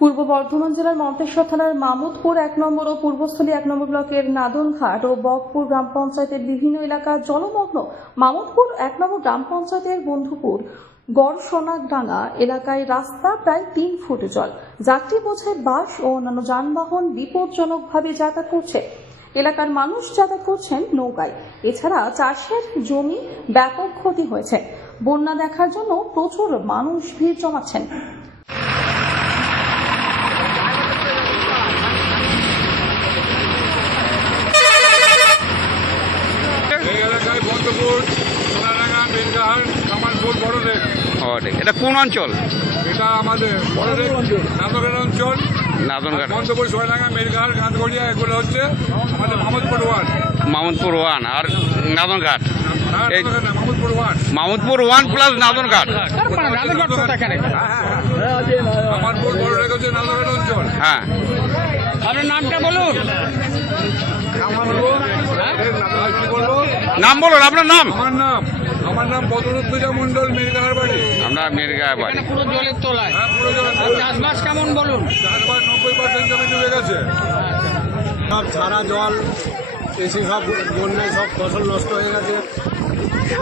পূর্ব বর্ধমান জেলার মন্তেশ্বর থানার মামুদপুর ১ নম্বর ও পূর্বস্থলী ১ নম্বর ব্লকের নাদনঘাট ও বকপুর গ্রাম পঞ্চায়েতের বিভিন্ন এলাকা জলমগ্ন। মামুদপুর ১ নম্বর গ্রাম পঞ্চায়েতের বন্ধুপুর গড়সোনাডাঙ্গা এলাকায় রাস্তা প্রায় ৩ ফুট জল। যাত্রী বোঝাই বাস ও অন্যান্য যানবাহন বিপজ্জনকভাবে যাতায়াত করছে। এলাকার মানুষ যাতায়াত করছেন নৌকায়। এছাড়া চাষের জমি ব্যাপক ক্ষতি হয়েছে। বন্যা দেখার জন্য প্রচুর মানুষ ভিড় জমাচ্ছেন। এটা কোন অঞ্চল? এটা আমাদের নাদনঘাট অঞ্চল। নাদনঘাট, বন্ধপুর, সোনাডাঙ্গা, মেরঘাট, গাঁতগড়িয়া, এগুলো হচ্ছে আমাদের মামুদপুর ওয়ান। মামুদপুর 1 আর নাদনঘাট। Mamudpur one, Mamudpur 1 plus Nadanghat. আমারপুর বড় রেখে হচ্ছে নাদনঘাট অঞ্চল। হ্যাঁ, আপনার নামটা বলুন। কি বলবো? নাম বলুন, আপনার নাম। আমার নাম বদরুদ্দোজা মন্ডল, মেরঘাট বাড়ি। আমরা মেরগাঁও বাড়ি। পুরো জলের তলায়। হ্যাঁ, পুরো জলের তলায়। চাষবাস কেমন বলুন? চাষবাস 90% জমি ডুবে গেছে। সব ছাড়া জল এসে সব বন্যায় সব ফসল নষ্ট হয়ে গেছে।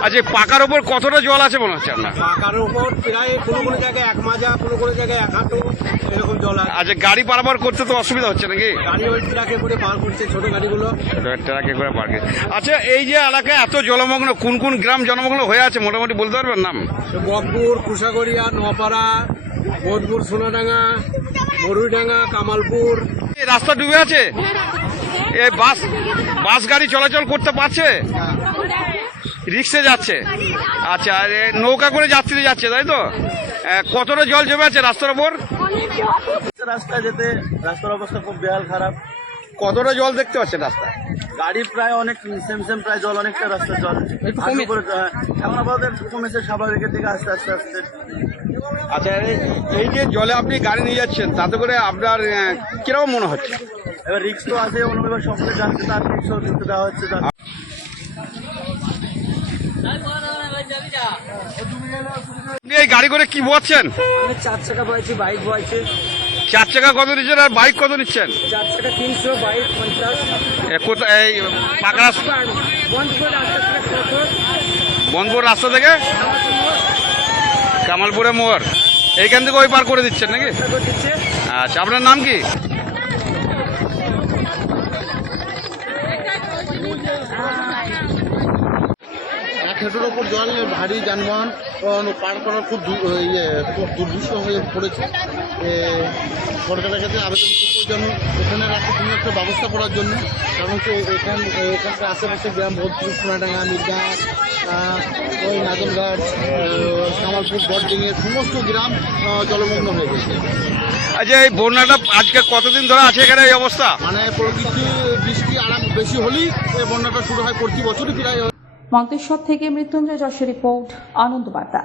আচ্ছা, পাকার ওপর কতটা জল আছে মনে হচ্ছে আপনার? পাকার উপর প্রায় কোনো কোনো জায়গায় 1 মাজা, কোনো কোনো জায়গায় 1 হাঁটু এরকম জল আছে। আচ্ছা, গাড়ি পারাপার করতে তো অসুবিধা হচ্ছে নাকি? গাড়ি ওই ট্রাকে করে পার করছে, ছোট গাড়িগুলো। ট্রাকে করে পার করছে। আচ্ছা, এই যে এলাকায় এত জলমগ্ন, কোন কোন গ্রাম জলমগ্ন হয়ে আছে মোটামুটি বলতে পারবেন নাম? বকপুর, কুশাগড়িয়া, নোয়াপাড়া, বোধপুর, সোনাডাঙ্গা, মরুইডাঙ্গা, কামালপুর। এই রাস্তা ডুবে আছে। এই বাস গাড়ি চলাচল করতে পারছে? রিক্সে যাচ্ছে। আচ্ছা, আর নৌকা করে যাত্রী যাচ্ছে, তাই তো? কতটা জল জমে আছে রাস্তার ওপর? রাস্তায় যেতে রাস্তার অবস্থা খুব বেহাল খারাপ। কতটা জল দেখতে পাচ্ছেন রাস্তায়? গাড়ি প্রায় অনেক সেম প্রায় জল, অনেকটা রাস্তার জল এখন আমাদের কমেছে স্বাভাবিকের দিকে আস্তে আস্তে আস্তে। আচ্ছা, এই যে জলে আপনি গাড়ি নিয়ে যাচ্ছেন, তাতে করে আপনার কিরকম মনে হচ্ছে? এবার রিক্স তো আছে, এবার সকলে যাচ্ছে, তার রিক্সও দিতে দেওয়া হচ্ছে। আপনি এই গাড়ি করে কি বোয়াচ্ছেন? আমি 4 চাকা বয়েছি, বাইক বয়েছি। 4 চাকা কত নিচ্ছেন আর বাইক কত নিচ্ছেন? 4 চাকা 300, বাইক 50। কোথায়? এই পাকা রাস্তা, বন্ধপুর রাস্তা থেকে কামালপুরে মোড়, এইখান থেকে ওই পার করে দিচ্ছেন নাকি? আচ্ছা, আপনার নাম কি? হেঁটোর ওপর জল, ভারী যানবাহন পার করার খুব দুর্বিষহ হয়ে পড়েছে। সরকারের কাছে আবেদন করবো যেন এখানে রাখতে কোনো একটা ব্যবস্থা করার জন্য। কারণ হচ্ছে এখানকার আশেপাশে গ্রাম বোধপুর, সোনাডাঙ্গা, মির্গা, ওই নাদনঘাট, কামালপুর, বড়ডিঙের সমস্ত গ্রাম জলমগ্ন হয়ে গেছে। আচ্ছা, এই বন্যাটা আজকে কতদিন ধরে আছে এখানে এই অবস্থা? মানে প্রকৃতি বৃষ্টি আরাম বেশি হলেই এই বন্যাটা শুরু হয়, প্রতি বছরই প্রায়। মন্তেশ্বর থেকে মৃত্যুঞ্জয় যশের রিপোর্ট, আনন্দ বার্তা।